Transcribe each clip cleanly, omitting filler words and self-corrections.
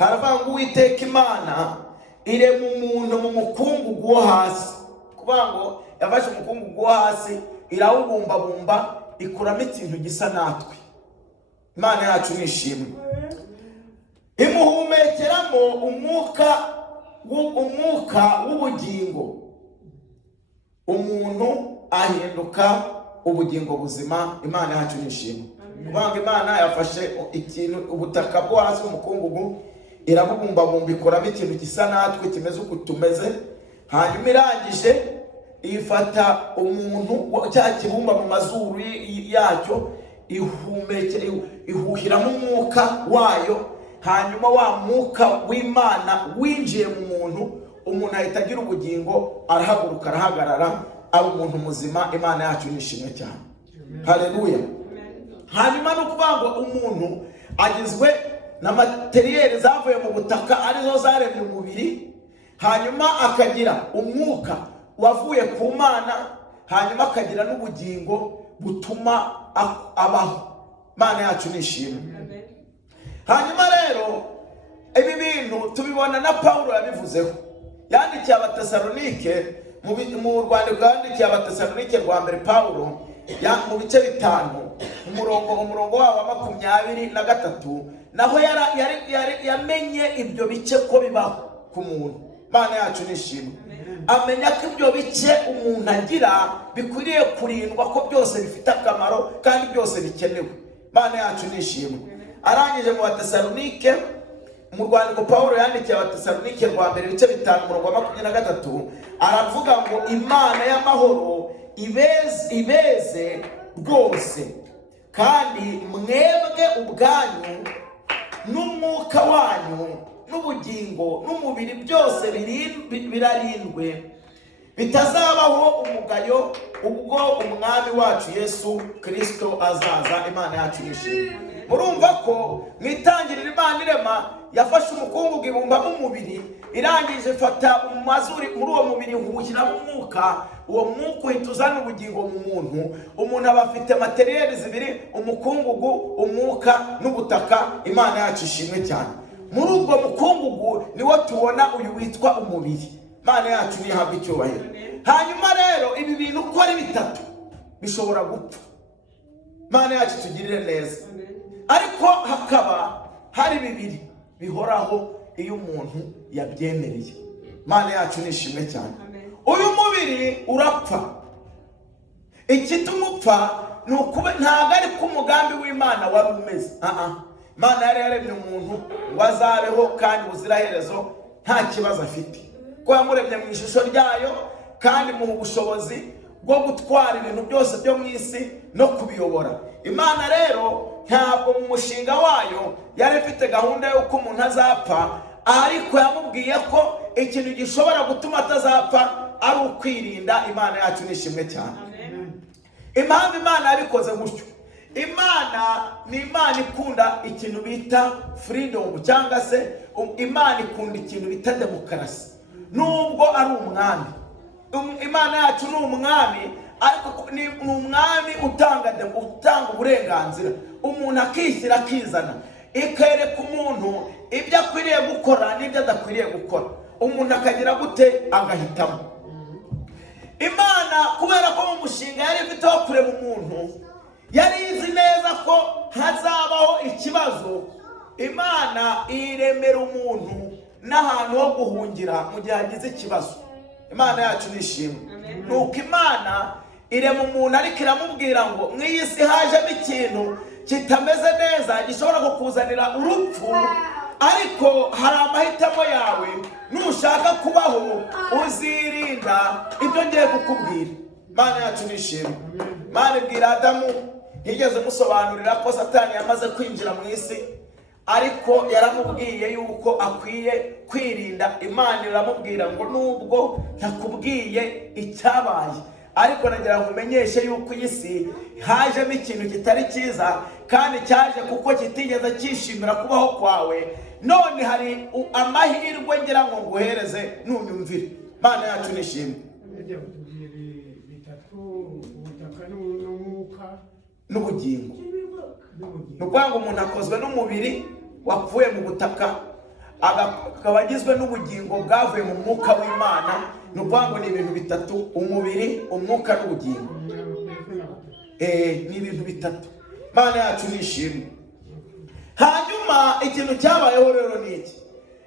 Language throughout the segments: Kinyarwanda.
haravuga ngo Uwiteka Imana irema umuntu mu mukungugu wo hasi. Kuvuga ngo yafashe umukungugu wo hasi irawubumbabumba ikuramo ikintu gisa natwe. Imana yacu nishimwe. Imuhumekeramo umwuka w'ubugingo, umuntu ahinduka ubugingo buzima. Imana yacu nishimwe. Kuvuga Imana yafashe ikintu, ubutaka bwo hasi umukungugu, irabubumbabumba ikuramo ikintu gisa natwe kimeze uko tumeze. Hanyuma irangije ifata umuntu cya kibumba mu mazuru yacyo, ihuhiramo umwuka wayo. Hanyuma wa mwuka w'Imana winjiye mu muntu, umuntu ahita agira ubugingo, arahaguruka arahagarara, ari umuntu muzima. Imana yacu nishimwe cyane. Haleluya. Hanyuma no kuvuga ngo umuntu agizwe na materiyeri zavuye mu butaka arizo zaremye umubiri, hanyuma akagira umwuka wavuye ku Mana, hanyuma akagira n'ubugingo butuma abaho. Imana yacu nishimwe. Hanyuma rero ibi bintu tubibona na Paulo yabivuzeho. Yandikiye Abatesalonike, mu rwandiko yandikiye Abatesalonike rwa mbere Paulo mu bice 5 umurongo wa 23, naho yamenye ibyo bice ko bibaho ku muntu. Imana yacu nishimwe. Amenya ko ibyo bice umuntu agira bikwiriye kurindwa, ko byose bifite akamaro kandi byose bikenewe. Imana yacu nishimwe. Arangije mu Batesalonike, mu rwandiko Paulo yandikiye Abatesalonike rwa mbere bice 5 umurongo wa 23, aravuga ngo Imana y'amahoro ibeze rwose, kandi mwebwe ubwanyu n'umwuka wanyu n'ubugingo n'umubiri byose birarindwe, bitazabaho umugayo ubwo umwami wacu Yesu Kristo azaza. Imana yacu nishimwe. Murumva ko mwitangirira Imana irema yafashe umukungugu ibumbamo umubiri, irangije ifata umazuri muri uwo mubiri ihuhiramo umwuka. Uwo mwuka uhita uzana ubugingo mu muntu. Umuntu aba afite materiyeri zibiri, umukungugu, umwuka n'ubutaka. Imana yacu ishimwe cyane. Muri ubwo mukungugu niwo tubona uyu witwa umubiri. Imana yacu nihabwe icyubahiro. Hanyuma rero ibi bintu uko ari bitatu bishobora gupfa. Imana yacu tugirire neza. Ariko hakaba hari bibiri bihoraho iyo umuntu yabyemereye. Imana yacu nishimwe cyane. Uyu mubiri urapfa. Ikituma upfa ni ukuba ntabwo ari ko umugambi w'Imana wari umeze. Imana yari yaremye umuntu ngo azabeho kandi ubuziraherezo nta kibazo afite, ko yamuremye mu ishusho ryayo kandi mu bushobozi bwo gutwara ibintu byose byo mu isi no kubiyobora. Imana rero ntabwo mu mushinga wayo yari ifite gahunda y'uko umuntu azapfa, ariko yamubwiye ko ikintu gishobora gutuma atazapfa ari ukwirinda. Imana yacu nishimwe cyane. Impamvu Imana yabikoze gutyo, Imana ni Imana ikunda ikintu bita freedom, cyangwa se Imana ikunda ikintu bita demokarasi. Nubwo ari umwami, Imana yacu ni umwami, ariko ni umwami utanga uburenganzira. Umuntu akishyira akizana, ikereka umuntu ibyo akwiriye gukora n'ibyo adakwiriye gukora. Umuntu akagira gute? Agahitamo. Imana kubera ko mu mushinga yari ifite wo kurema umuntu, yari izi neza ko hazabaho ikibazo. Imana iremera umuntu n'ahantu ho guhungira mu gihe hagize ikibazo. Imana yacu nishimwe. Nuko Imana irema umuntu, ariko iramubwira ngo mu iyi si hajemo ikintu kitameze neza gishobora kukuzanira urupfu, ariko hari amahitamo yawe. Nushaka kubaho uzirinda ibyo ngiye kukubwira. Imana yacu nishimwe. Imana ibwira Adamu, yigeze musobanurira ko Satani yamaze kwinjira mu isi, ariko yaramubwiye yuko akwiye kwirinda. Imana iramubwira ngo nubwo ntakubwiye icyabaye, ariko nagira ngo umenyeshe yuko iyi si hajemo ikintu kitari cyiza, kandi cyaje kuko kitigeze cyishimira kubaho kwawe. None hari amahirwe ngira ngo nguhereze nunyumvire. Imana yacu nishimwe. N'ubugingo. Nukwanga umuntu akozwe n'umubiri wapfuye mu butaka, akaba agizwe n'ubugingo bwavuye mu mwuka w'Imana. Ni ukuvuga ngo ni ibintu bitatu: umubiri, umwuka n'ubugingo. Ni ibintu bitatu. Imana yacu nishimwe. Hanyuma ikintu cyabayeho rero ni iki: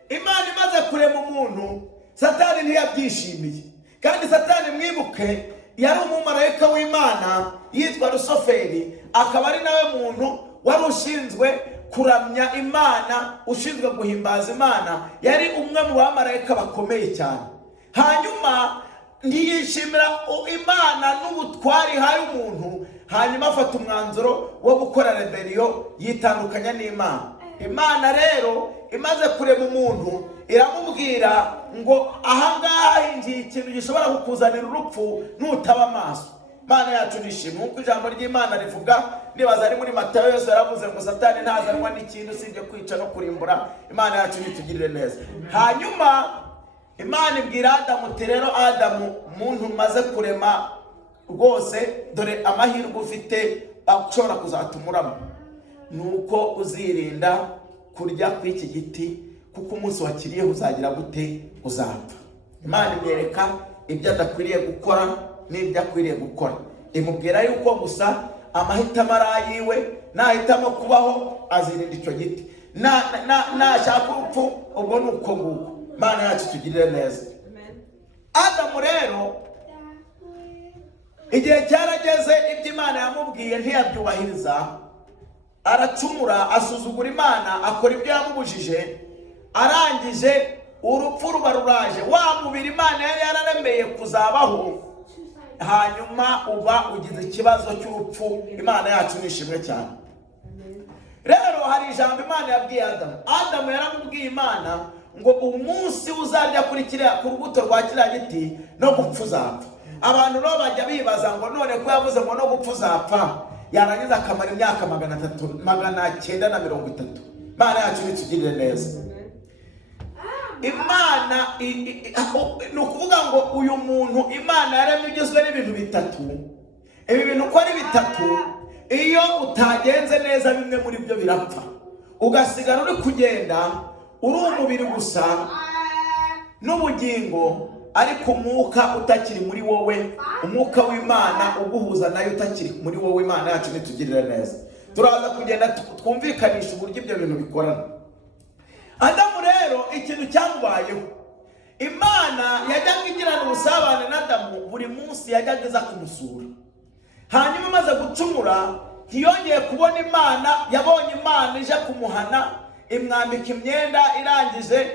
Imana imaze kurema umuntu, Satani ntiyabyishimiye. Kandi Satani, mwibuke, yari umumarayika w'Imana yitwa Rusoferi, akaba ari nawe muntu wari ushinzwe kuramya Imana, ushinzwe guhimbaza Imana. Yari umwe mu bamarayika bakomeye cyane. Hanyuma ntiyishimira Imana n'ubutwari hari umuntu, hanyuma afata umwanzuro wo gukora rebellion, yitandukanya n'Imana. Imana rero imaze kurema umuntu, iramubwira ngo ahangaha hinjiye ikintu gishobora kukuzanira urupfu nutaba amaso. Imana yacu nishimwe. Nk'uko ijambo ry'Imana rivuga, nibaza ari muri Matayo, Yesu yaravuze ngo Satani ntazanwa n'ikintu usibye kwica no kurimbura. Imana yacu nitugirire neza. Hanyuma Imana ibwira Adamu iti, rero Adamu, muntu umaze kurema rwose, dore amahirwe ufite ashobora kuzatumuramo, nuko uzirinda kurya kw'iki giti, kuko umunsi wakiriyeho uzagira gute? Uzapfa. Imana imwereka ibyo adakwiriye gukora n'ibyo akwiriye gukora. Imubwira yuko gusa amahitamo ari ayiwe, nahitamo kubaho azirinda icyo giti, nashaka urupfu ubwo ni uko nguko. Imana yacu tugirire neza. Adamu rero igihe cyarageze, ibyo Imana yamubwiye ntiyabyubahiriza, aracumura, asuzugura Imana, akora ibyo yamubujije. Arangije urupfu ruba ruraje. Wa mubiri Imana yari yararemeye kuzabaho, hanyuma uba ugize ikibazo cy'urupfu. Imana yacu nishimwe cyane. Rero hari ijambo Imana yabwiye Adamu. Adamu yaramubwiye Imana ngo umunsi uzarya kuri ku rubuto rwa kiriya giti no gupfa uzapfa. Abantu rero bajya bibaza ngo none ko yavuze ngo no gupfa uzapfa, yarangiza akamara imyaka 930. Imana yacu nitugirire neza. Imana ni ukuvuga ngo uyu muntu Imana yaremye ugizwe n'ibintu bitatu. Ibi bintu uko ari bitatu, iyo utagenze neza bimwe muri byo birapfa, ugasigara uri kugenda uri umubiri gusa n'ubugingo, ariko umwuka utakiri muri wowe, umwuka w'Imana uguhuza nayo utakiri muri wowe. Imana yacu nitugirire neza. Turaza kugenda twumvikanisha uburyo ibyo bintu bikorana. Adamu rero ikintu cyamubayeho, Imana yajyaga igirana ubusabane na Adamu buri munsi, yajyaga iza kumusura. Hanyuma amaze gucumura, ntiyongeye kubona Imana. Yabonye Imana ije kumuhana, imwambika imyenda, irangije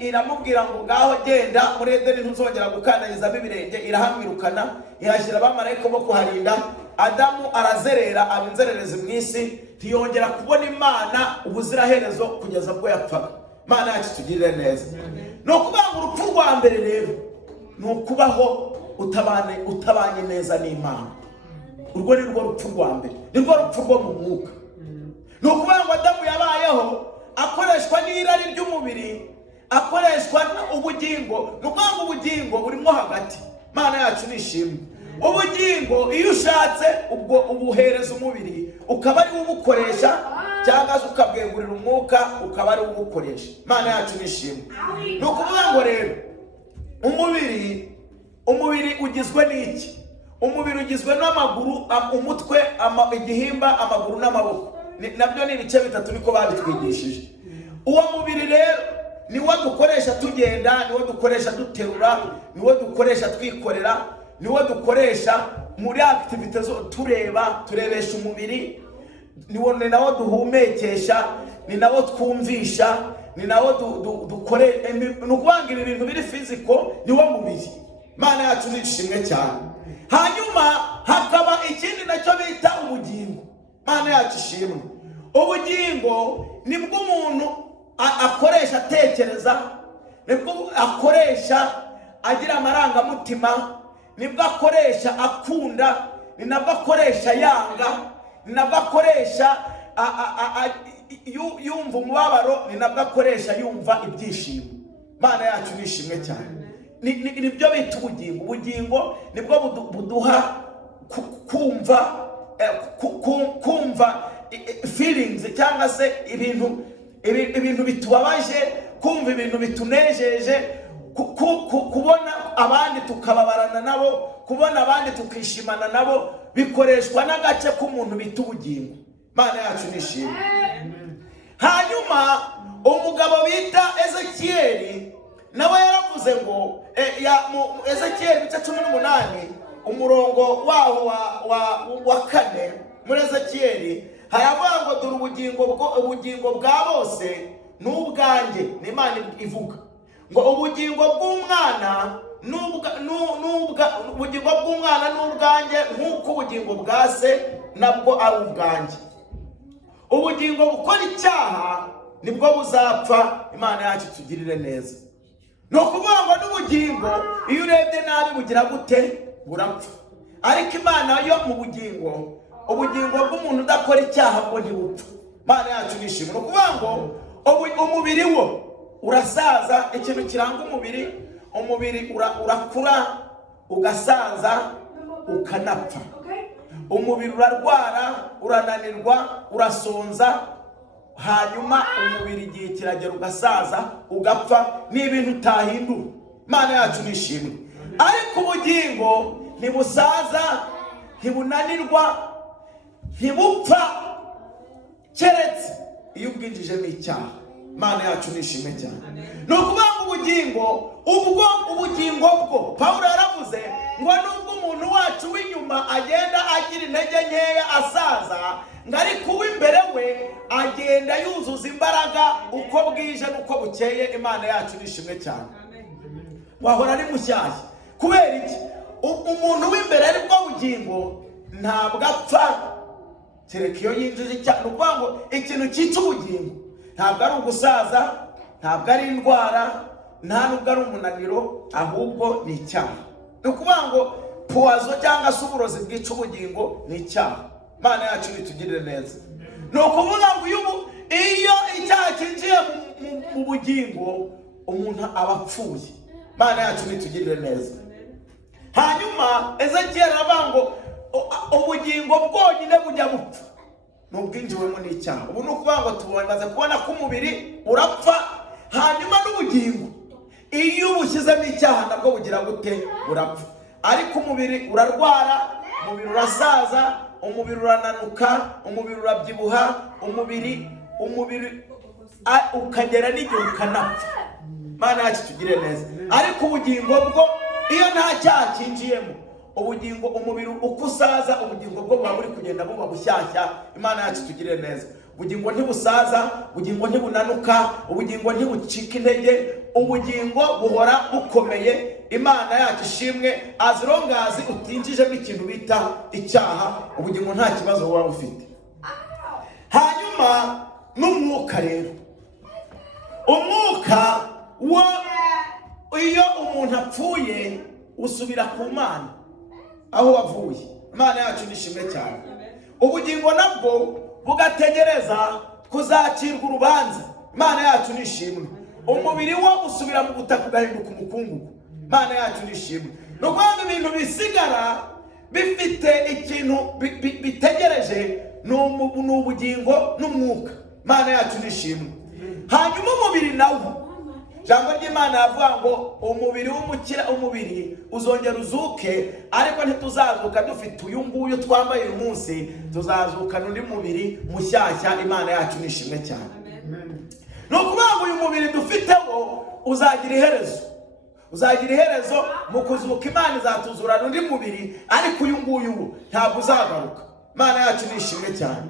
iramubwira ngo ngaho genda muri Edeni, ntuzongera gukandagizamo ibirenge. Irahamwirukana, ihashyira abamarayika bo kuharinda. Adamu arazerera, aba inzererezi mu isi, ntiyongera kubona Imana ubuziraherezo kugeza bwo yapfaga. Imana yacu tugirire neza. Ni ukuvuga ngo urupfu rwa mbere rero ni ukubaho utabanye neza n'Imana. Urwo ni rwo rupfu rwa mbere, ni rwo rupfu rwo mu mwuka. Ni ukuvuga ngo Adamu yabayeho akoreshwa n'irari ry'umubiri, akoreshwa ubugingo. Ni ukuvuga ngo ubugingo burimo hagati. Imana yacu nishimwe. Ubugingo iyo ushatse ubwo ubuhereza umubiri, ukaba ari ubukoresha, cyangwa se ukabwegurira umwuka, ukaba ari ubukoresha. Imana yacu nishimwe. Ni ukuvuga ngo rero umubiri ugizwe n'iki? Umubiri ugizwe n'amaguru, umutwe, igihimba, amaguru n'amaboko. Nabyo ni ibice bitatu niko babitwigishije. Uwo mubiri rero niwo dukoresha tugenda, niwo dukoresha duterura, niwo dukoresha twikorera, niwo dukoresha muri activite zo turebesha umubiri, ni nawo duhumekesha, ni nawo twumvisha, ni nawo dukore. Ni ukuvanga ibi bintu biri physical, niwo mubiri. Imana yacu nishimwe cyane. Hanyuma hakaba ikindi nacyo bita ubugingo. Imana yacu ishimwe. Ubugingo nibwo umuntu akoresha atekereza, nibwo akoresha agira amarangamutima, nibwo akoresha akunda, ni nabwo akoresha yanga, ni nabwo akoresha yumva umubabaro, ni nabwo akoresha yumva ibyishimo. Imana yacu nishimwe cyane. Nibyo bita ubugingo. Ubugingo nibwo buduha kumva feelings, cyangwa se ibintu ibintu bitubabaje, kumva ibintu bitunejeje, kubona abandi tukababarana nabo, kubona abandi tukishimana nabo, bikoreshwa n'agace k'umuntu bita ubugingo. Imana yacu nishimwe. Hanyuma umugabo bita Ezekiyeli nawe yaravuze ngo Ezekiyeli bice 18 umurongo waho wa 4 muri Ezekiyeli haravuga ngo dore ubugingo bwa bose n'ubwanjye. Ni Imana ivuga ngo ubugingo bw'umwana ubugingo bw'umwana n'ubwanjye nk'uko ubugingo bwa se nabwo ari ubwanjye. Ubugingo bukora icyaha nibwo buzapfa. Imana yacu tugirire neza. No kuvuga ngo n'ubugingo iyo urebye nabi bugira gute? Burapfa. Ariko Imana yo mu bugingo bw'umuntu udakora icyaha ngo ntibupfa. Imana yacu nishimwe. No kuvuga ngo umubiri wo urasaza. Ikintu kiranga umubiri urakura ugasaza ukanapfa. Umubiri urarwara, urananirwa, urasonza, hanyuma umubiri igihe kiragera ugasaza ugapfa. Ni ibintu utahindura. Imana yacu nishimwe. Ariko ubugingo ntibusaza, ntibunanirwa, ntibupfa, keretse iyo ubwinjijemo icyaha. Imana yacu nishimwe cyane. No kuvuga ngo ubugingo bwo Pawulo yaravuze ngo nubwo umuntu wacu w'inyuma agenda agira intege nkeya asaza, ngo ariko uw'imbere we agenda yuzuza imbaraga uko bwije n'uko bukeye. Imana yacu nishimwe cyane. Wahora ari mushyashya. Kubera iki? Umuntu w'imbere ari bwo bugingo ntabwo apfa kereka iyo yinjije icyaha. Ni ukuvuga ngo ikintu cyica ubugingo ntabwo ari ugusaza, ntabwo ari indwara, nta nubwo ari umunaniro, ahubwo ni icyaha. Ni ukuvuga ngo puwazo cyangwa se uburozi bwica ubugingo ni icyaha. Imana yacu nitugirire neza. Ni ukuvuga ngo iyo icyaha cyinjiye mu bugingo umuntu aba apfuye. Imana yacu nitugirire neza. Hanyuma Ezekiyeli aravuga ngo ubugingo bwonyine bujya bupfa n'ubwinjiwemo n'icyaha. Ubu ni ukuvuga ngo tumaze kubona ko umubiri urapfa, hanyuma n'ubugingo iyo ubushyizemo icyaha nabwo bugira gute? Burapfa. Ariko umubiri urarwara, umubiri urasaza, umubiri urananuka, umubiri urabyibuha, umubiri ukagera n'igihe ukanapfa. Imana yacu tugire neza. Ariko ubugingo bwo iyo nta cyaha cyinjiyemo, umubiri uko usaza, ubugingo bwo buba buri kugenda buba bushyashya. Imana yacu tugire neza. Ubugingo ntibusaza, ubugingo ntibunanuka, ubugingo ntibucika intege, ubugingo buhora bukomeye. Imana yacu ishimwe. As long as utinjijemo ikintu bita icyaha, ubugingo nta kibazo buba bufite. Hanyuma n'umwuka rero, umwuka wo iyo umuntu apfuye usubira ku Mana aho wavuye. Imana yacu nishimwe cyane. Ubugingo nabwo bugategereza kuzacirwa urubanza. Imana yacu nishimwe. Umubiri wo usubira mu butaka ugahinduka umukungugu. Imana yacu nishimwe. No kwanga ibintu bisigara bifite ikintu bitegereje n'ubugingo n'umwuka. Imana yacu nishimwe. Hanyuma umubiri nawo Jambo ry'Imana yavuga ngo umubiri uzongera uzuke, ariko ntituzazuka dufite uyu nguyu twambaye uyu munsi, tuzazuka n'undi mubiri mushyashya. Imana yacu nishimwe cyane. No kuvuga ngo uyu mubiri dufiteho uzagira iherezo mu kuzuka. Imana izatuzura n'undi mubiri, ariko uyu nguyu ntabwo uzagaruka. Imana yacu nishimwe cyane.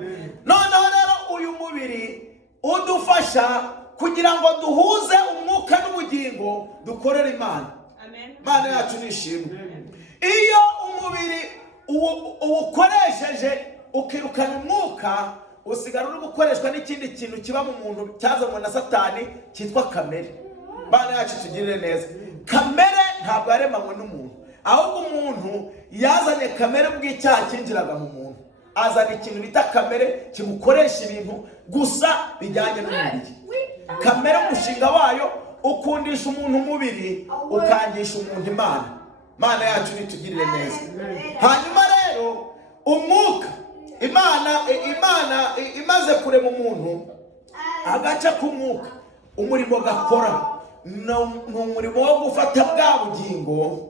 Noneho rero uyu mubiri udufasha kugira ngo duhuze umwuka n'ubugingo dukorere Imana. Imana yacu nishimwe. Iyo umubiri uwukoresheje ukirukana umwuka, usigara uri gukoreshwa n'ikindi kintu kiba mu muntu cyazanywe na Satani cyitwa kamere. Imana yacu tugirire neza. Kamere ntabwo yaremanywe n'umuntu, ahubwo umuntu yazanye kamere bw'icyaha cyinjiraga mu muntu. Azana ikintu bita kamere kimukoresha ibintu gusa bijyanye n'umubiri. Kamere umushinga wayo ukundisha umuntu umubiri, ukangisha umuntu Imana. Imana yacu nitugirire neza. Hanyuma rero umwuka Imana imaze kurema umuntu, agace k'umwuka umurimo gakora ni umurimo wo gufata bwa bugingo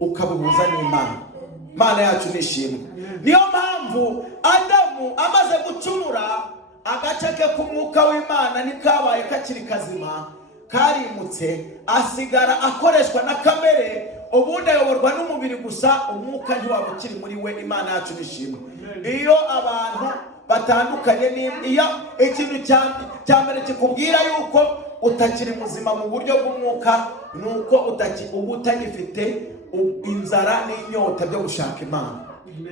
ukabuhuza n'Imana. Imana yacu nishimwe. Niyo mpamvu Adamu amaze gucumura agace ke k'umwuka w'Imana nikabaye kakiri kazima, karimutse, asigara akoreshwa na kamere, ubundi ayoborwa n'umubiri gusa, umwuka ntiwaba ukiri muri we. Imana yacu nishimwe. Iyo abantu batandukanye, iyo ikintu cya mbere kikubwira yuko utakiri muzima mu buryo bw'umwuka, nuko uba utagifite inzara n'inyota byo gushaka Imana.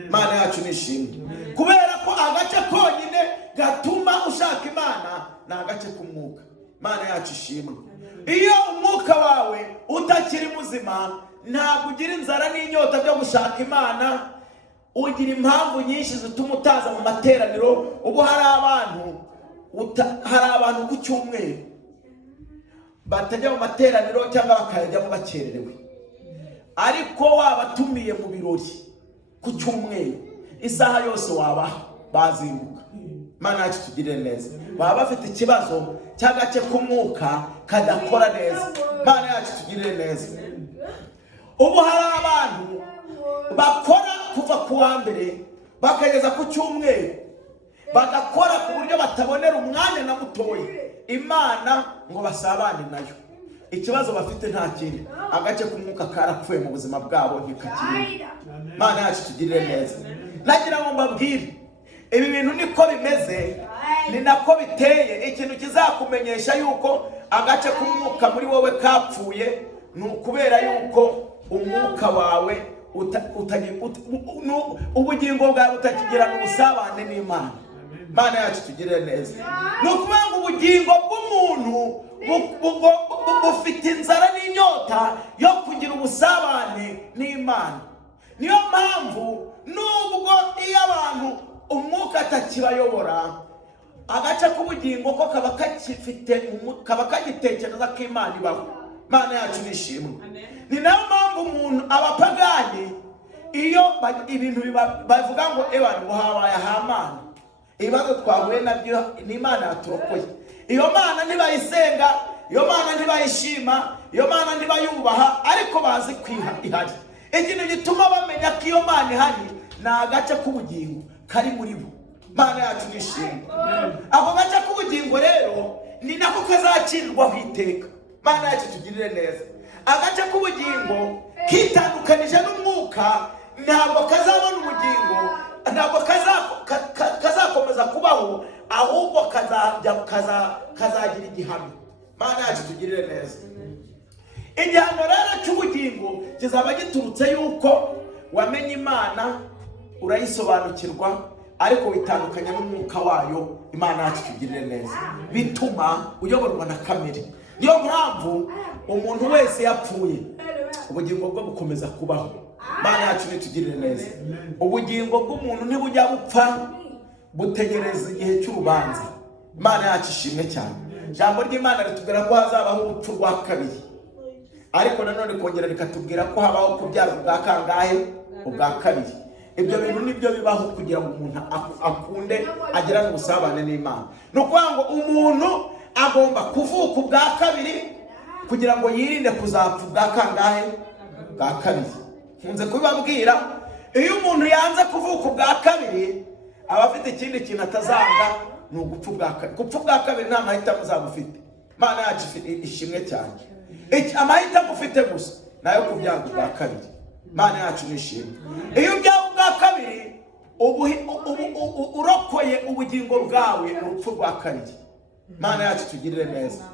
Imana yacu nishimwe. Kubera ko agace konyine gatuma ushaka Imana ni agace k'umwuka. Imana yacu ishimwe. Iyo umwuka wawe utakiri muzima, ntabwo ugira inzara n'inyota byo gushaka Imana, ugira impamvu nyinshi zituma utaza mu materaniro. Ubu hari abantu ku cyumweru batajya mu materaniro cyangwa bakayajyamo bakererewe, ariko wabatumiye mu birori ku cyumweru isaha yose wabaha bazinduka. Imana yacu tugirire neza. Baba bafite ikibazo cy'agace k'umwuka kadakora neza. Imana yacu tugirire neza. Ubu hari abantu bakora kuva ku wa mbere bakageza ku cyumweru, bagakora ku buryo batabonera umwanya na mutoya Imana ngo basabane nayo. Ikibazo bafite nta kindi, agace k'umwuka karapfuye mu buzima bwabo ntikakiri. Imana yacu tugirire neza. Nagira ngo mbabwire, ibi bintu niko bimeze, ni nako biteye. Ikintu kizakumenyesha yuko agace k'umwuka muri wowe kapfuye, ni ukubera yuko umwuka wawe ubugingo bwawe utakigirana ubusabane n'Imana. Imana yacu tugirire neza. Ni ukuvuga ngo ubugingo bw'umuntu bufite inzara n'inyota yo kugira ubusabane n'Imana. Niyo mpamvu nubwo iyo abantu umwuka atakibayobora, agace k'ubugingo ko kaba kagitekereza ko Imana ibaho. Imana yacu nishimwe. Ni nayo mpamvu umuntu abapagani iyo ibintu bavuga ngo ngo habaye Hamana, ibibazo twahuye nabyo ni Imana yaturokoye. Iyo Mana ntibayisenga, iyo Mana ntibayishima, iyo Mana ntibayubaha, ariko bazi kwiha ihari. Ikintu gituma bamenya ko iyo Mana ihari ni agace k'ubugingo kari muri bo. Imana yacu nishimwe. Ako gace k'ubugingo rero ni nako kazacirirwaho iteka. Imana yacu tugirire neza. Agace k'ubugingo kitandukanije n'umwuka, ntabwo kazabona ubugingo, ntabwo kazakomeza kubaho, ahubwo kazagira igihano. Imana yacu tugirire neza. Igihano rero cy'ubugingo kizaba giturutse yuko wamenye Imana, urayisobanukirwa, ariko witandukanya n'umwuka wayo. Imana yacu tugirire neza. Bituma uyoborwa na kamere. Niyo mpamvu umuntu wese yapfuye, ubugingo bwo bukomeza kubaho. Imana yacu nitugirire neza. Ubugingo bw'umuntu ntibujya bupfa, butegereza igihe cy'urubanza. Imana yacu ishimwe cyane. Ijambo ry'Imana ritubwira ko hazabaho urupfu rwa kabiri, ariko nanone kongera rikatubwira ko habaho kubyara ubwa kangahe? Ubwa kabiri. Ibyo bintu nibyo bibaho kugira ngo umuntu akunde agirane ubusabane n'Imana. Ni ukuvuga ngo umuntu agomba kuvuka ubwa kabiri kugira ngo yirinde kuzapfa ubwa kangahe? Ubwa kabiri. Nkunze kubibabwira, iyo umuntu yanze kuvuka ubwa kabiri aba afite ikindi kintu atazanga, ni ugupfa ubwa kabiri. Gupfa ubwa kabiri nta mahitamo uzaba ufite. Imana yacu ishimwe cyane. Amahitamo ufite gusa nayo kubyara ubwa kabiri. Imana yacu nishimwe. Iyo ubyara ubwa kabiri urokoye ubugingo bwawe urupfu rwa kabiri. Imana yacu tugirire neza.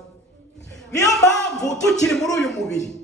Niyo mpamvu tukiri muri uyu mubiri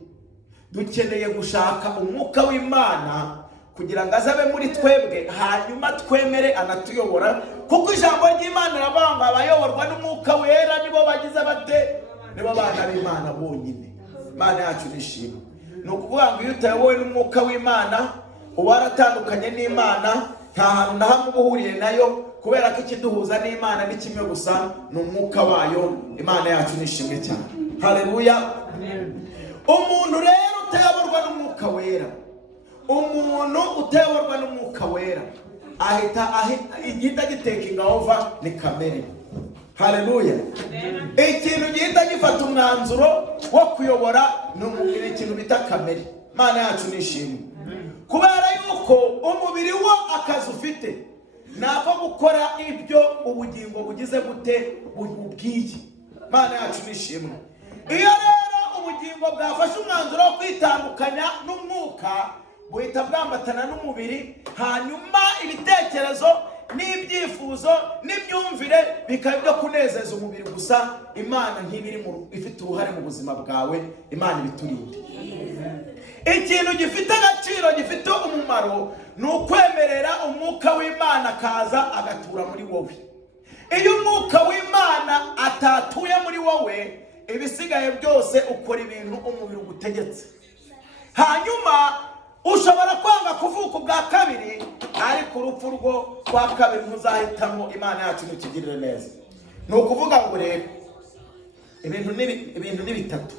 dukeneye gushaka umwuka w'Imana kugira ngo azabe muri twebwe, hanyuma twemere anatuyobora, kuko ijambo ry'Imana riravuga ngo abayoborwa n'umwuka wera nibo bagize bate? Nibo bana b'Imana bonyine. Imana yacu nishimwe. Ni ukuvuga ngo iyo utayobowe n'umwuka w'Imana uba waratandukanye n'Imana, nta hantu na hamwe uba uhuriye nayo, kubera ko ikiduhuza n'Imana ni kimwe gusa, ni umwuka wayo. Imana yacu nishimwe cyane. Haleluya. Umuntu rero utayoborwa n'umwuka wera, umuntu utayoborwa n'umwuka wera ahita igita giteka ingahova ni kamere. Haleluya. Ikintu gihita gifata umwanzuro wo kuyobora ni umubiri, ikintu bita kamere. Imana yacu nishimwe. Kubera yuko umubiri wo akazi ufite nako gukora ibyo ubugingo bugize gute bubwiye. Imana yacu nishimwe. Iyo rero ubugingo bwafashe umwanzuro wo kwitandukanya n'umwuka, buhita bwambatana n'umubiri, hanyuma ibitekerezo n'ibyifuzo n'imyumvire bikaba byo kunezeza umubiri gusa. Imana ntibiri ifite uruhare mu buzima bwawe. Imana ibiturinde. Ikintu gifite agaciro, gifite umumaro, ni ukwemerera umwuka w'Imana akaza agatura muri wowe. Iyo umwuka w'Imana atatuye muri wowe, ibisigaye byose ukora ibintu umubiri ugutegetse. Hanyuma ushobora kwanga kuvuka ubwa kabiri, ariko urupfu rwo rwa kabiri ntuzahitamo. Imana yacu nitugirire neza. Ni ukuvuga ngo rero ibintu ni bitatu.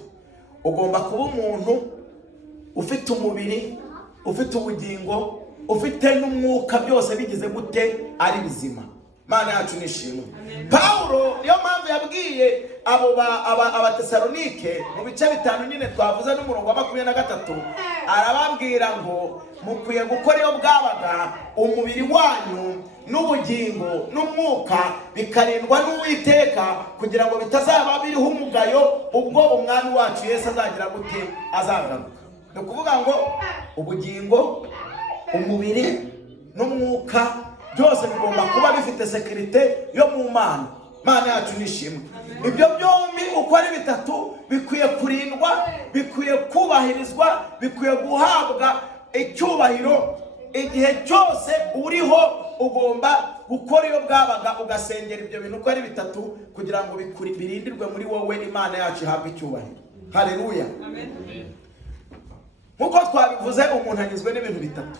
Ugomba kuba umuntu ufite umubiri, ufite ubugingo, ufite n'umwuka, byose bigize gute ari bizima. Imana yacu nishimwe. Paulo niyo mpamvu yabwiye abatesalonike mu bice 5 nyine twavuze n'umurongo wa 23, arababwira ngo mukwiye gukora iyo bwabaga umubiri wanyu n'ubugingo n'umwuka bikarindwa n'Uwiteka, kugira ngo bitazaba biriho umugayo ubwo umwami wacu Yesu azagira gute azagaruka. Ni ukuvuga ngo ubugingo, umubiri n'umwuka byose bigomba kuba bifite sekirite yo mu Mana. Imana yacu nishimwe. Ibyo byombi uko ari bitatu bikwiye kurindwa, bikwiye kubahirizwa, bikwiye guhabwa icyubahiro. Igihe cyose uriho ugomba gukora iyo bwabaga, ugasengera ibyo bintu uko ari bitatu, kugira ngo birindirwe muri wowe. Imana yacu ihabwe icyubahiro. Haleluya. Nkuko twabivuze, umuntu agizwe n'ibintu bitatu.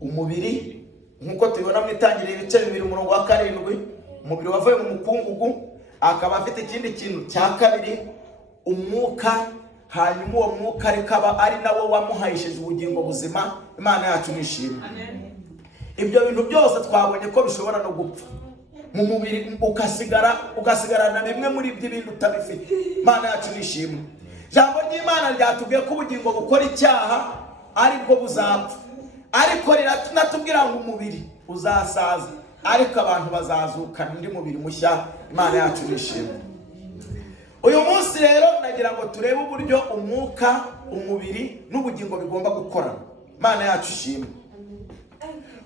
Umubiri, nkuko tubibona mu itangiriro ibice 2 umurongo wa 7, umubiri wavuye mu mukungugu, akaba afite ikindi kintu cya kabiri, umwuka. Hanyuma uwo mwuka rikaba ari nawo wamuhayishije ubugingo buzima. Imana yacu nishimwe. Ibyo bintu byose twabonye ko bishobora no gupfa mu mubiri, ugasigarana bimwe muri ibyo bintu utabifite. Imana yacu nishimwe. Jambo ry'Imana ryatubwiye ko ubugingo bukora icyaha aribwo buzapfa, ariko riratubwira ngo umubiri uzasaza, ariko abantu bazazukana undi mubiri mushya. Imana yacu nishimwe. Uyu munsi rero nagira ngo turebe uburyo umwuka, umubiri n'ubugingo bigomba gukorana. Imana yacu ishimwe.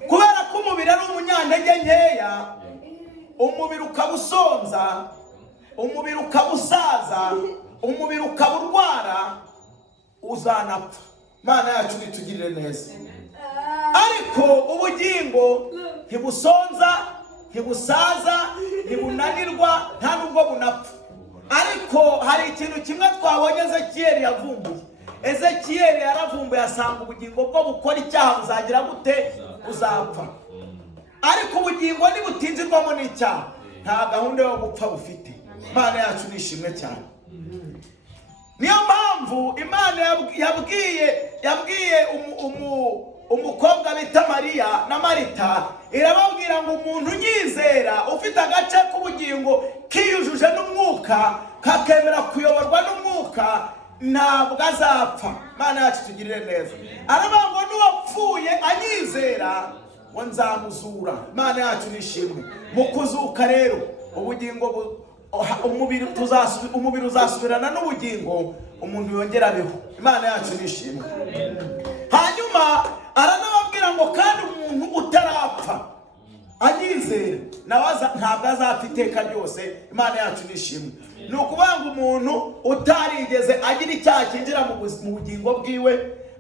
Kubera ko umubiri ari umunyantege nkeya, umubiri ukabusonza, umubiri ukabusaza, umubiri ukaburwara, uzanapfa. Imana yacu nitugirire neza. Ariko ubugingo ntibusonza, ntibusaza, ntibunanirwa, nta nubwo bunapfa. Ariko hari ikintu kimwe twabonye Ezekiyeli yavumbuye. Ezekiyeli yaravumbuye asanga ubugingo bwo bukora icyaha buzagira gute? Uzapfa. Ariko ubugingo nibutinzirwamo n'icyaha, nta gahunda yo gupfa bufite. Imana yacu nishimwe cyane. Niyo mpamvu Imana yabwiye umukobwa bita Mariya na Marita, irababwira ngo umuntu unyizera ufite agace k'ubugingo kiyujuje n'umwuka, kakemera kuyoborwa n'umwuka, ntabwo azapfa. Imana yacu tugirire neza. Aravuga ngo n'uwapfuye anyizera ngo nzamuzura. Imana yacu nishimwe. Mu kuzuka rero ubugingo, umubiri uzasubirana n'ubugingo, umuntu yongera abeho. Imana yacu nishimwe. Hanyuma aranababwira ngo kandi umuntu utarapfa anyizera nawe ntabwo azapfa iteka ryose. Imana yacu nishimwe. Ni ukuvuga ngo umuntu utarigeze agira icyaha kinjira mu bugingo bwiwe,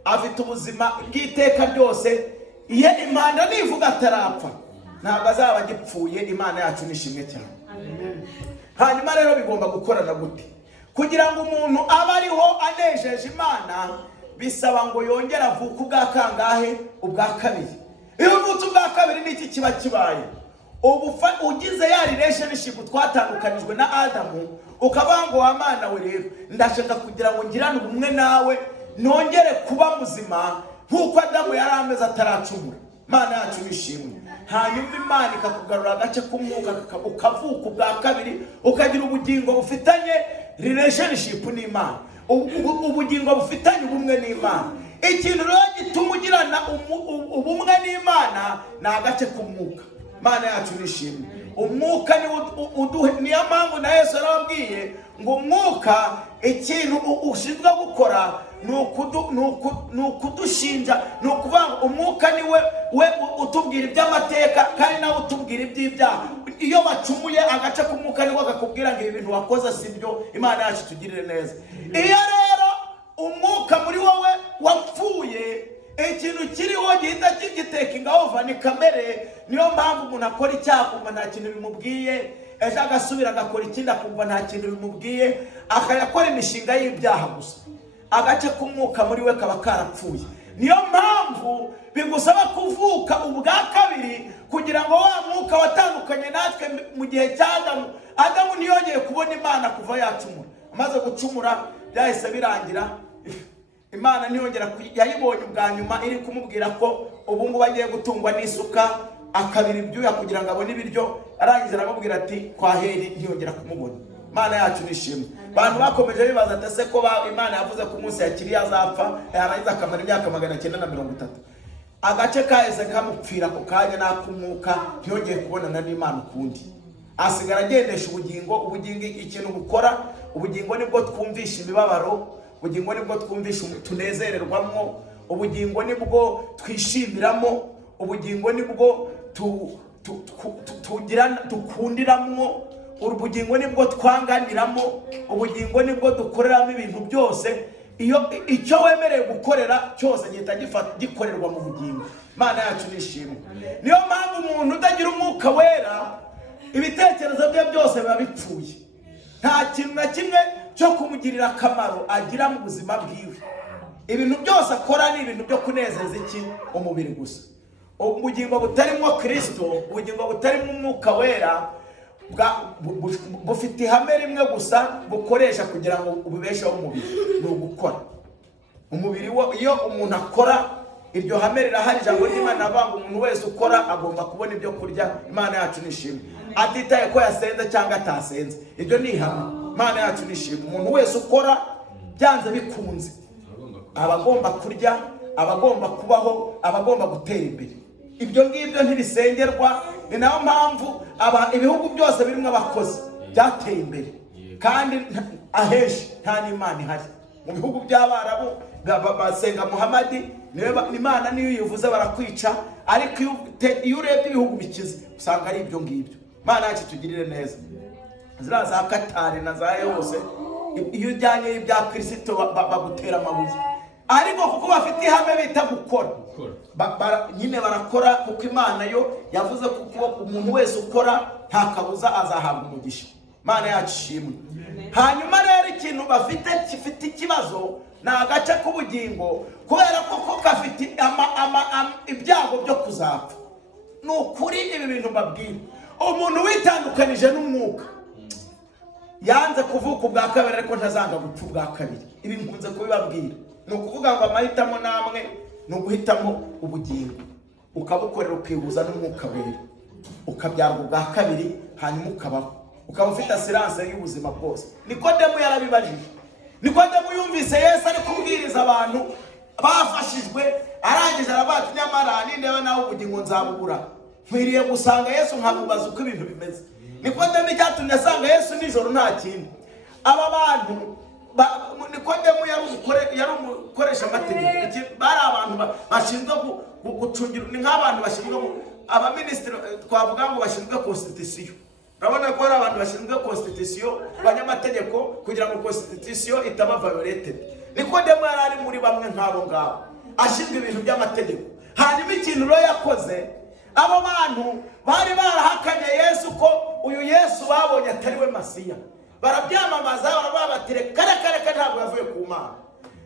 afite ubuzima bw'iteka ryose. Iyo Imana nivuga atarapfa, ntabwo azaba agipfuye. Imana yacu nishimwe cyane. Hanyuma rero bigomba gukorana gute? Kugira ngo umuntu abe ariho anejeje Imana, bisaba ngo yongere avuke ubwa kangahe? Ubwa kabiri. Iyo uvutse ubwa kabiri n'iki kiba kibaye? Ugize ya relationship twatandukanijwe na Adamu, ukavuga ngo wa Mana we rero ndashaka kugira ngo ngirane ubumwe nawe, nongere kuba muzima nk'uko Adamu yari ameze ataracumura. Imana yacu nishimwe. hanyuma Imana ikakugarura agace k'umwuka ukavuka ubwa kabiri, ukagira ubugingo bufitanye relationship n'Imana, ubugingo bufitanye ubumwe n'Imana. Ikintu rero gituma ugirana ubumwe n'Imana ni agace k'umwuka. Imana yacu nishimwe. Umwuka niyo mpamvu na Yesu yarababwiye ngo umwuka ikintu ushinzwe gukora ni ukudushinja, ni ukuvuga ngo umwuka ni we utubwira iby'amateka kandi nawe utubwira iby'ibyaha. Iyo bacumuye agace k'umwuka niwe kakubwira ngo ibi bintu wakoze si byo. Imana yacu tugirire neza. Iyo rero umwuka muri wowe wapfuye, ikintu kiriho gihita kigiteka ingahova ni kamere. Niyo mpamvu umuntu akora icyaha kumva nta kintu bimubwiye, ejo agasubira agakora ikindi akumva nta kintu bimubwiye, akayakora imishinga y'ibyaha gusa. Agace k'umwuka muri we kaba karapfuye. Niyo mpamvu bigusaba kuvuka ubwa kabiri kugira ngo wa mwuka watandukanye natwe mu gihe cya Adamu ntiyongeye kubona Imana kuva yacumura. Amaze gucumura byahise birangira, Imana ntiyongera yayibonye ubwa nyuma iri kumubwira ko ubu ngubu agiye gutungwa n'isuka, akabira ibyuya kugira ngo abone ibiryo. Arangiza aramubwira ati kwa Heli ntiyongera kumubona. Imana yacu nishimwe. Abantu bakomeje bibaza ati se ko Imana yavuze ko umunsi yakiriye azapfa, yarangiza akamara imyaka 930. Agace kahise kamupfira ku kanya n'akumwuka, ntiyongeye kubonana n'Imana ukundi. Asigara agendesha ubugingo. Ubugingo ikintu bukora, ubugingo nibwo twumvisha imibabaro, ubugingo nibwo twumvisha tunezererwamo, ubugingo nibwo twishimiramo, ubugingo nibwo dukundiramo, ubugingo nibwo twanganiramo, ubugingo nibwo dukoreramo ibintu byose. Iyo icyo wemereye gukorera cyose gihita gikorerwa mu bugingo. Imana yacu nishimwe. Niyo mpamvu umuntu utagira umwuka wera, ibitekerezo bye byose biba bipfuye. Nta kintu na kimwe cyo kumugirira akamaro agira mu buzima bwiwe. Ibintu byose akora ni ibintu byo kunezeza umubiri gusa. Ubugingo butarimo Kristo, ubugingo butarimo umwuka wera, bufite ihame rimwe gusa bukoresha kugira ngo ububesheho umubiri, ni ugukora. Umubiri iyo umuntu akora, iryo hame rirahari. Ijambo ry'Imana avuga umuntu wese ukora agomba kubona ibyo kurya. Imana yacu nishimwe. Atitaye ko yasenze cyangwa atasenze, ibyo ni ihame. Imana yacu nishimwe. Umuntu wese ukora byanze bikunze aba agomba kurya, aba agomba kubaho, aba agomba gutera imbere. Ibyo ngibyo ntibisengerwa. Ni nayo mpamvu ibihugu byose birimo abakozi byateye imbere, kandi ahenshi nta n'Imana ihari. Mu bihugu by'Abarabu basenga Muhamadi, Imana niyo yivuze barakwica. Ariko iyo urebye ibihugu bikize usanga ari ibyo ngibyo. Imana yacu tugirire neza. Zira za Katari na za yose, iyo ujyanye ibya Kristo bagutera amabuye. Ariko kuko bafite ihame bita gukora, nyine barakora, kuko Imana yo yavuze ko umuntu wese ukora nta kabuza azahabwa umugisha. Imana yacu ishimwe. Hanyuma rero ikintu bafite gifite ikibazo ni agace k'ubugingo, kubera ko gafite ibyago byo kuzapfa. Ni ukuri ibi bintu mbabwira. Umuntu witandukanije n'umwuka yanze kuvuka ubwa kabiri, ariko ntazanga gupfa ubwa kabiri. Ibi nkunze kubibabwira. Ni ukuvuga ngo amahitamo namwe ni uguhitamo ubugingo, ukabukorera ukihuza n'umwuka wera, ukabyarwa ubwa kabiri, hanyuma ukabaho, ukaba ufite asiranse y'ubuzima bwose. Nikodemu yarabibajije. Nikodemu yumvise Yesu ari kubwiriza abantu bafashijwe, arangije aravuga nyamara nindeba nawe ubugingo nzabubura, nkwiriye gusanga Yesu nkamubaza uko ibintu bimeze. Nikodemu icyatumye asanga Yesu nijoro nta kindi. Aba bantu Nikodemu yari umukoresha amategeko. Bari abantu bashinzwe gucungira, ni nk'abantu bashinzwe abaminisitiri, twavuga ngo bashinzwe constitution. Urabona ko ari abantu bashinzwe constitution, abanyamategeko, kugira ngo constitution itaba violated. Nikodemu yari ari muri bamwe nk'abo ngabo, ashinzwe ibintu by'amategeko. Hanyuma ikintu rero yakoze, abo bantu bari barahakanye Yesu ko uyu Yesu babonye atari we Masiya. Barabyamamaza, baravuga bati reka ntabwo yavuye ku Mana.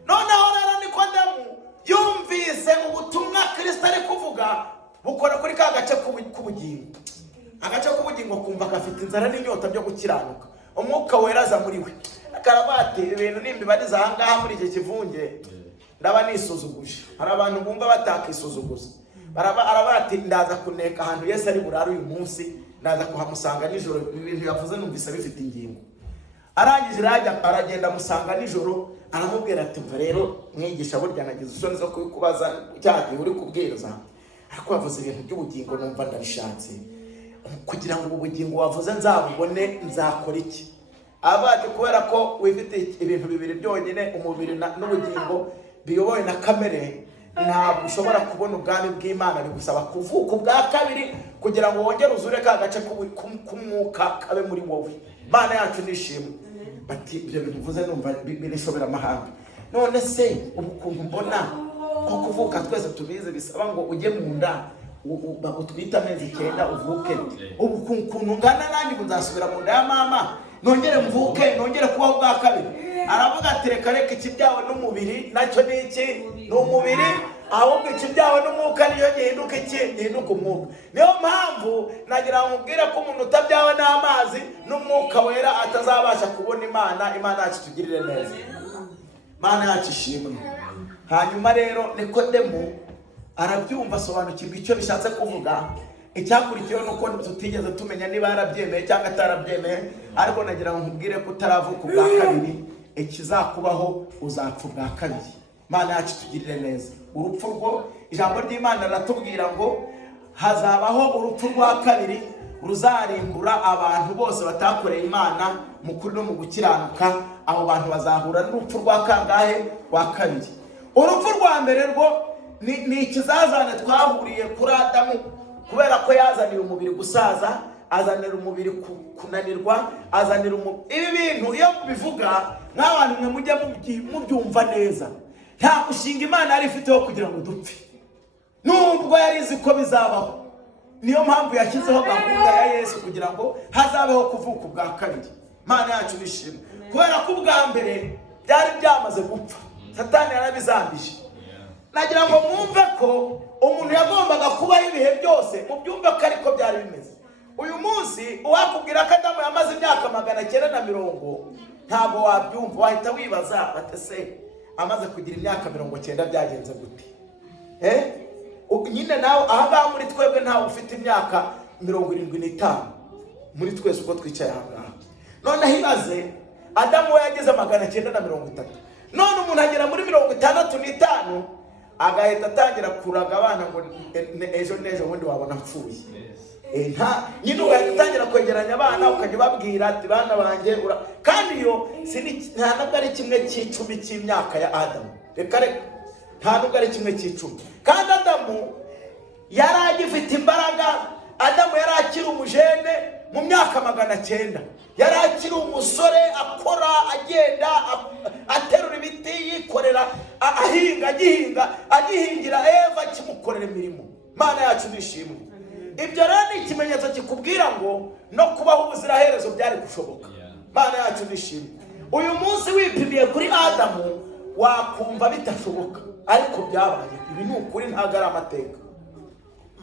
Noneho rero Nikodemu yumvise ubutumwa Kristo ari kuvuga bukora kuri ka gace k'ubugingo. Agace k'ubugingo kumva gafite inzara n'inyota byo gukiranuka. Umwuka weraza muri we. Akarabati ibintu nimbibariza aha ngaha muri iki kivunge ndaba nisuzuguje. Hari abantu bumva batakisuzuguza. arabati ndaza kuneka ahantu Yesu ari burare uyu munsi, ndaza kuhamusanga nijoro. Ibintu yavuze numvise bifite ingingo. Arangije aragenda musanga nijoro, aramubwira ati mva rero mwigisha, burya nagize isoni zo kubikubaza cyane uri kubwiriza, ariko wavuze ibintu by'ubugingo numva ndabishatse. Kugira ngo ubu bugingo wavuze nzabubone nzakora iki? Abati kubera ko wifite ibintu bibiri byonyine, umubiri n'ubugingo biyobowe na kamere, ntabwo ushobora kubona ubwami bw'Imana. Bigusaba kuvuka ubwa kabiri kugira ngo wongere uzure ka gace k'umwuka kabe muri wowe. Imana yacu nishimwe. Bati ibyo bintu mvuze numva birishobera amahanga. None se ubu kuntu mbona ko kuvuka twese tubizi bisaba ngo ujye mu nda utwite amezi 9 uvuke. Ubu kuntu ngana nanjye nzasubira mu nda ya mama nongere mvuke, nongere kubaho ubwa kabiri. Aravuga ati reka ikibyawe n'umubiri nacyo ni iki? Ni umubiri. Ahubwo ikibyawe n'umwuka niyo gihinduka umwuka. Niyo mpamvu nagira ngo mbwire ko umuntu utabyawe n'amazi n'umwuka wera atazabasha kubona Imana. Imana yacu tugirire neza. Imana yacu ishimwe. Hanyuma rero Nikodemo arabyumva, asobanukirwa icyo bishatse kuvuga. Icyakurikiyeho nuko tutigeze tumenya niba yarabyemeye cyangwa atarabyemeye, ariko nagira ngo nkubwire ko utaravuka ubwa kabiri, ikizakubaho uzapfa ubwa kabiri. Imana yacu tugirire neza. Urupfu rwo ijambo ry'Imana riratubwira ngo hazabaho urupfu rwa kabiri ruzarimbura abantu bose batakoreye Imana mu kuri no mu gukiranuka. Abo bantu bazahura n'urupfu rwa kangahe? Rwa kabiri. Urupfu rwa mbere rwo ni ikizazane twahuriye kuri Adamu, kubera ko yazaniye umubiri gusaza, azanira umubiri kunanirwa, azanira ibi bintu iyo bivuga n'abantu mwe mujya mubyumva neza. Nta mushinga Imana yari ifiteho kugira ngo dupfe, nubwo yari izi ko bizabaho. Niyo mpamvu yashyizeho gahunda ya Yesu kugira ngo hazabeho kuvuka ubwa kabiri. Imana yacu nishimwe. Kubera ko ubwa mbere byari byamaze gupfa, Satani yarabizambije. Nagira ngo mwumve ko umuntu yagombaga kubaho ibihe byose, mubyumve ko ariko byari bimeze. Uyu munsi uwakubwira ko Adamu yamaze imyaka 990, ntabwo wabyumva. Wahita wibaza batese amaze kugira imyaka 90 byagenze gute? Nyine nawe aha muri twebwe ntawe ufite imyaka 75 muri twese uko twicaye aha. None hibaze Adamu we yageze 930. None umuntu agera muri 65 agahita atangira kuraga abana ngo ejo nejo bundi wabona mpfuye. Nyine ugahita utangira kwegeranya abana ukajya ubabwira ati bana banjye kandi yo nta nubwo ari kimwe cy'icumi cy'imyaka ya Adamu. Reka nta nubwo ari kimwe cy'icumi. Kandi Adamu yari agifite imbaraga. Adamu yari akiri umujene mu myaka 900. Yari akiri umusore akora, agenda, aterura ibiti, yikorera, agihingira Eva, kimukorera imirimo. Imana yacu nishimwe. Ibyo rero ni ikimenyetso kikubwira ngo no kubaho ubuziraherezo byari gushoboka. Imana yacu nishimwe. Uyu munsi wipimiye kuri Adamu wakumva bitashoboka, ariko byabaye. Ibi ni ukuri, ntabwo ari amateka,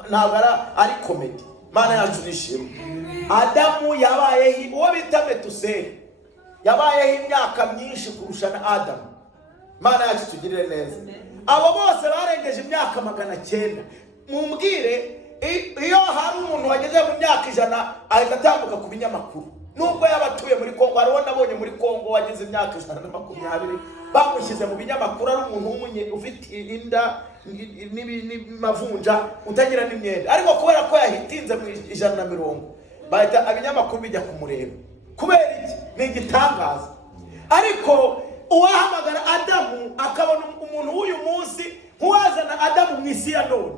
ntabwo ari komedi. Imana yacu nishimwe. Adamu yabayeho, uwo bita Metuseli yabayeho imyaka myinshi kurusha na Adamu. Imana yacu tugirire neza. Abo bose barengeje imyaka 900. Mumbwire iyo hari umuntu wageze mu myaka 100 ahita atambuka ku binyamakuru, nubwo yabatuye muri Kongo. Hariho nabonye muri Kongo wagize imyaka 120 bamushyize mu binyamakuru, ari umuntu ufite inda n'amavunja utagira n'imyenda, ariko kubera ko yahitinze mu 110 bahita abinyamakuru bijya kumureba. Kubera iki? Ni igitangaza. Ariko uwahamagara Adamu akabona umuntu w'uyu munsi nk'uwazana Adamu mu isi ya none,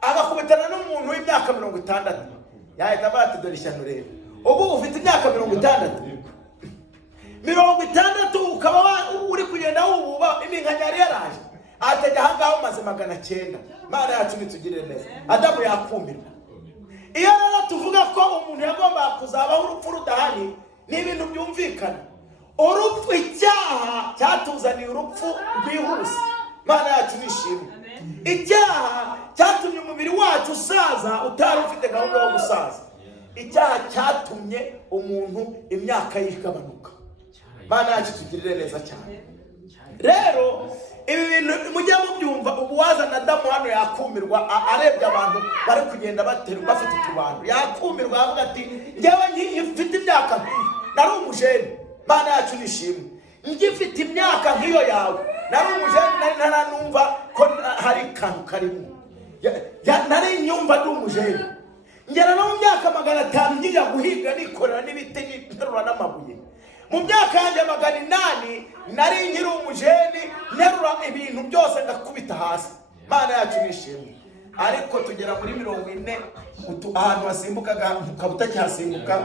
agakubitana n'umuntu w'imyaka 60, yahita bati dore ishyano rero. Ubu ufite imyaka 60 ukaba uri kugenda wububa iminkanyari yaraje, atajya ahangaho umaze 900. Imana yacu nitugirire neza. Adamu yakumirwa. Iyo rero tuvuga ko umuntu yagomba kuzabaho urupfu rudahari, ni ibintu byumvikana. Urupfu, icyaha cyatuzaniye urupfu rwihuse. Imana yacu nishimwe. Icyaha cyatumye umubiri wacu usaza utari ufite gahunda yo gusaza. Icyaha cyatumye umuntu imyaka yigabanuka. Imana yacu tugirire neza cyane. Rero ibi bintu mujye mubyumva. ubu wazana Adamu hano yakumirwa arebye abantu bari kugenda baterwa bafite utubando, yakumirwa avuga ati njyewe mfite imyaka nk'iyi nari umujeni. Mana yacu nishimwe, ngifite imyaka nk'iyo yawe nari umujeni, nari ntaranumva ko hari kantu karimo, nari nyumva ndi umujeni. Ngera no mu myaka 500 ngiye guhiga nikorera n'ibiti nterura n'amabuye. Mu myaka yanjye 800 nari nkiri umujeni nterura ibintu byose ndakubita hasi. Mana yacu nishimwe. Ariko tugera muri 40 ahantu hasimbukaga ukabuta cyasimbuka,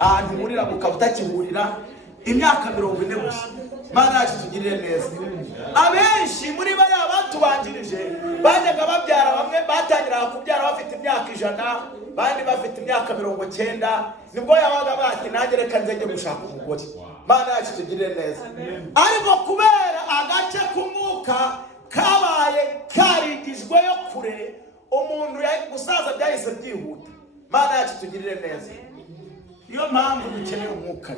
ahantu murira ukabuta kihurira, imyaka 40 gusa. Mana yacu tugirire neza. Abenshi muri bari abatubanjirije bajyaga babyara, bamwe batangiraga kubyara bafite imyaka 100, bandi bafite imyaka 90. nibwo yabaga bati nanjye reka nzenge gushaka umugore. Mana yacu tugirire neza. Ariko kubera agace k'umwuka kabaye karigijweyo kure, umuntu gusaza byahise byihuta. Mana yacu tugirire neza. Niyo mpamvu dukeneye umwuka.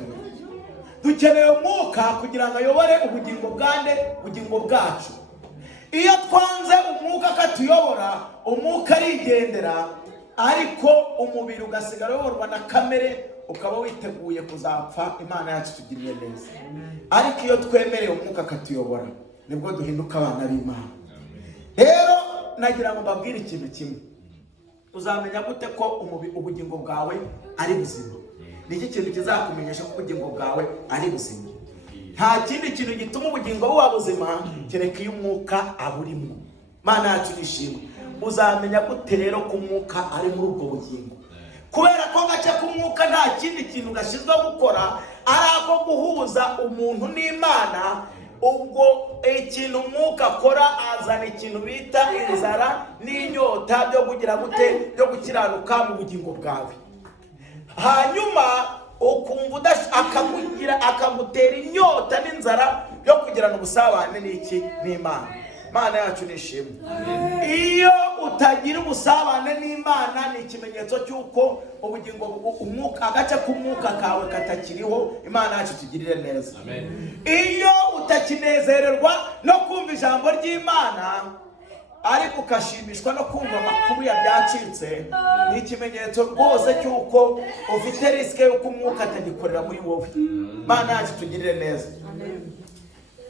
Dukeneye umwuka kugira ngo ayobore ubugingo bwacu. Iyo twanze umwuka akatuyobora, umwuka arigendera, ariko umubiri ugasigara uyoborwa na kamere, ukaba witeguye kuzapfa. Imana yacu tugirire neza. Ariko iyo twemereye umwuka akatuyobora, nibwo duhinduka abana b'Imana. Rero nagira ngo mbabwire ikintu kimwe. Uzamenya gute ko ubugingo bwawe ari buzima? Niki kintu kizakumenyesha ko ubugingo bwawe ari buzima? Nta kindi kintu gituma ubugingo buba buzima kereka iyo umwuka aburimo. Mana yacu nishimwe. Uzamenya gute rero ko umwuka ari muri ubwo bugingo? Kubera ko gace k'umwuka nta kindi kintu gashyizwe gukora ari ako guhuza umuntu n'Imana. Ubwo ikintu umwuka akora, azana ikintu bita inzara n'inyota byo kugira gute, byo gukiranuka mu bugingo bwawe. Hanyuma ukumva akagutera inyota n'inzara byo kugirana ubusabane n'Imana. Mana yacu nishimwe. Iyo utagira ubusabane n'Imana ni ikimenyetso cy'uko ubugingo umwuka agace k'umwuka kawe katakiriho. Imana yacu tugirire neza. Iyo utakinezererwa no kumva ijambo ry'Imana, ariko ukashimishwa no kumva amakuru yabyacitse, ni ikimenyetso rwose cy'uko ufite risike y'uko umwuka atagikorera muri wowe. Mana yacu tugirire neza.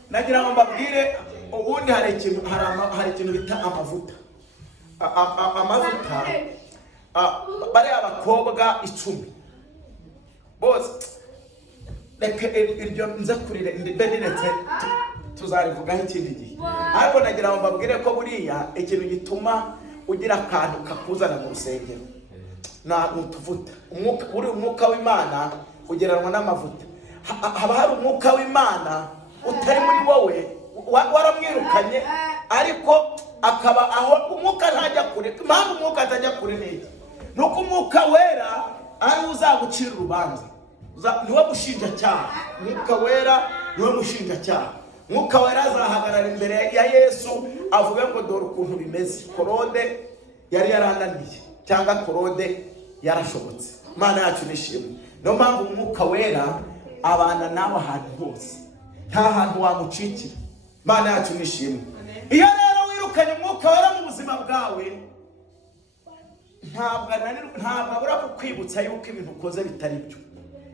Nagira ngo mbabwire, ubundi hari ikintu bita amavuta. Amavuta bari abakobwa 10 bose, reka iryo nze kurire ndetse tuzarivugaho ikindi gihe. Ariko nagira ngo mbabwire ko buriya ikintu gituma ugira akantu kakuzana mu rusengero na utuvuta. Umwuka w'Imana ugeranwa n'amavuta. Haba hari umwuka w'Imana utari muri wowe, waramwirukanye, ariko akaba aho umwuka ntajya kure. Impamvu umwuka atajya kure neza nuko umwuka wera ari uzagucira urubanza, niwe mushinjacyaha. Umwuka wera niwe mushinjacyaha. Umwuka wera azahagarara imbere ya Yesu avuga ngo dore ukuntu bimeze. Korode yari yarananiye cyangwa Korode yarashobotse. Mana yacu nishimwe. Niyo mpamvu umwuka wera abana nawe ahantu hose, nta hantu wamucikira. Mana yacu nishimwe. Iyo rero wirukanye umwuka wera mu buzima bwawe, ntabwo abura kukwibutsa yuko ibintu ukoze bitari byo.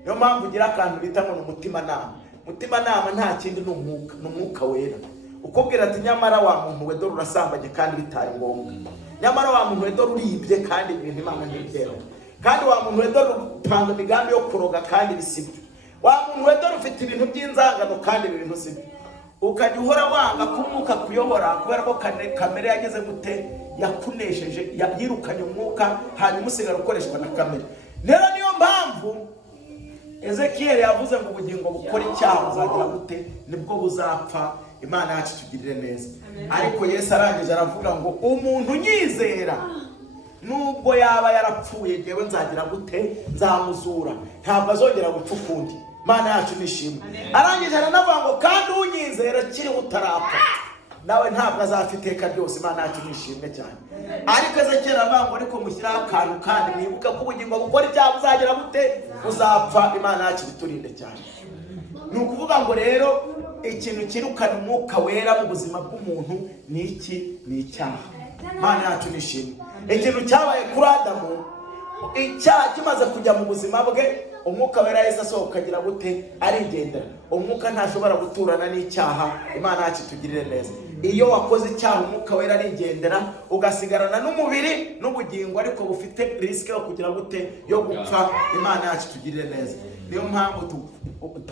Niyo mpamvu ugira akantu bita ngo umutimanama. Umutimanama nta kindi ni umwuka wera. Ukubwira ati nyamara wa muntu we dore urasambanye kandi bitari ngombwa. Nyamara wa muntu we dore uribye kandi ibintu Imana ntibwera. Kandi wa muntu we dore upanga imigambi yo kuroga kandi bisibyo. Wa muntu we dore ufite ibintu by'inzangano kandi ibintu sibyo. Ukajya uhora wanga kumwuka kuyobora kubera ko kamere yageze gute, yakunesheje, yirukanye umwuka, hanyuma usigara ukoreshwa na kamere. Rero niyo mpamvu Ezekiel yavuze ngo ubugingo bukora icyaha buzagira gute, nibwo buzapfa. Imana yacu tugirire neza. Ariko Yesu arangije aravuga ngo umuntu nyizera nubwo yaba yarapfuye, ngewe nzagira gute, nzamuzura, ntabwo azongera gupfa ukundi. Mana yacu nishimwe. Arangije aranavuga ngo kandi unyizera kiri utarapfa nawe ntabwo azapfa iteka ryose. Imana yacu nishimwe cyane. Ariko Ezekiel aravuga ngo ariko mushyiraho akantu kandi mwibuke ko ubugingo bukora icyaha buzagira gute, buzapfa. Imana yacu biturinde cyane. Ni ukuvuga ngo rero ikintu kirukana umwuka wera mu buzima bw'umuntu ni iki? Ni icyaha. Imana yacu nishimwe. Ikintu cyabaye kuri Adamu, icyaha kimaze kujya mu buzima bwe, umwuka wera yahise asohoka agira gute? Arigendera. Umwuka ntashobora guturana n'icyaha. Imana yacu tugirire neza. Iyo wakoze icyaha umwuka wera arigendera, ugasigarana n'umubiri n'ubugingo ariko bufite risike yo kugira gute? Yo gupfa. Imana yacu tugirire neza. Niyo mpamvu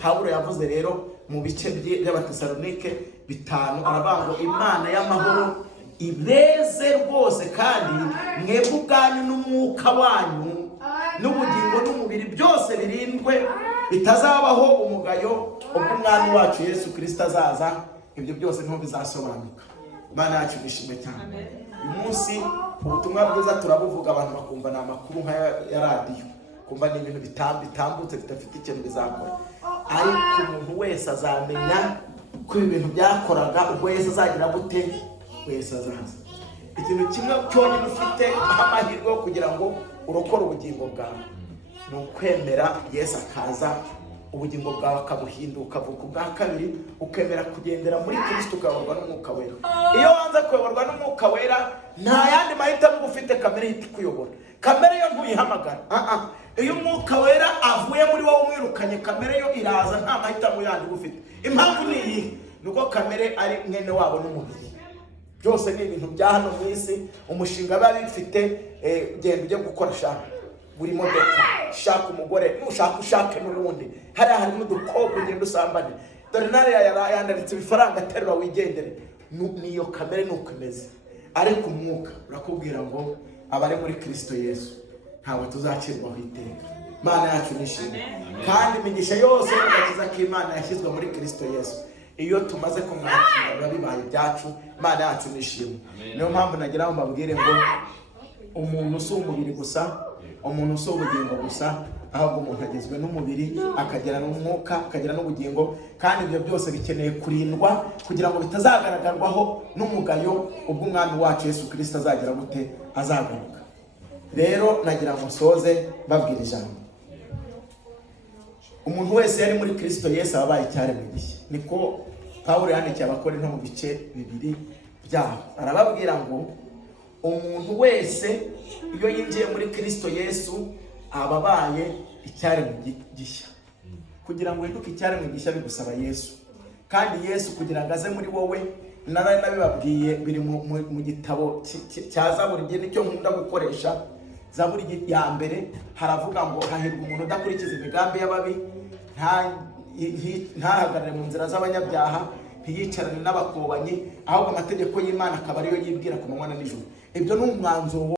Pawulo yavuze rero mu bice by'Abatesalonike 5 aravuga ngo Imana y'amahoro ibeze rwose kandi mwebwe ubwanyu n'umwuka wanyu n'ubugingo n'umubiri byose birindwe, bitazabaho umugayo ubwo umwami wacu Yesu Kristo azaza. Ibyo byose niho bizasobanuka. Imana yacu nishimwe cyane. Uyu munsi ubutumwa bwiza turabuvuga, abantu bakumva ni amakuru nka ya radiyo, kumva ni ibintu bitambutse bidafite ikintu bizakora. Ariko umuntu wese azamenya ko ibintu byakoraga ubwo Yesu azagira gute? Wese azaza. Ikintu kimwe cyonyine ufite amahirwe yo kugira ngo urokore ubugingo bwawe ni ukwemera Yesu akaza, ubugingo bwawe akabuhinduka vuga bwa kabiri, ukemera kugendera muri Kristo ukayoborwa n'umwuka wera. Iyo wanze kuyoborwa n'umwuka wera, nta yandi mahitamo ufite, kamere ihita ikuyobora. Kamere yo ntuyihamagara. Iyo umwuka wera avuye muri wowe umwirukanye, kamere yo iraza, nta mahitamo yandi ufite. Impamvu ni iyi, nuko kamere ari mwene wabo n'umubiri. Byose ni ibintu bya hano mu isi. Umushinga baba bifite, genda ujye gukora shaka buri modoka, shaka umugore, nushaka ushake n'urundi. Hari n'udukobwa ugenda usambane. Dore nare yandaritse ibifaranga aterura wigendere. Niyo kamere nuko imeze. Ariko umwuka urakubwira ngo abari muri Kristo Yesu ntabwo tuzacirwaho iteka. Imana yacu nishimwe. Kandi imigisha yose y'agakiza k'Imana yashyizwe muri Kristo Yesu, iyo tumaze kumwakira biba bibaye ibyacu. Imana yacu nishimwe. Niyo mpamvu nagira ngo mbabwire ngo umuntu si umubiri gusa, umuntu si ubugingo gusa, ahubwo umuntu agizwe n'umubiri, akagira n'umwuka, akagira n'ubugingo. Kandi ibyo byose bikeneye kurindwa kugira ngo bitazagaragarwaho n'umugayo ubwo umwami wacu Yesu Kristo azagira gute? Azagaruka. Rero nagira ngo nsoze mbabwira ijambo. Umuntu wese yari muri Kristo Yesu abaye icyaremwe gishya. Niko Pawulo yandikiye Abakorinto mu bice 2 byaho. Arababwira ngo umuntu wese iyo yinjiye muri Kristo Yesu ababaye icyaremwe gishya. Kugira ngo uhinduke icyaremwe gishya bigusaba Yesu. Kandi Yesu kugira ngo aze muri wowe, nabibabwiye biri mu gitabo cya Zaburi, ngiye nicyo nkunda gukoresha. Zaburi ya mbere haravuga ngo hahirwa umuntu udakurikiza imigambi y'ababi, ntahagarare mu nzira z'abanyabyaha, ntiyicarane n'abakobanyi, ahubwo amategeko y'Imana akaba ariyo yibwira ku manywa na nijoro. Ibyo ni umwanzuro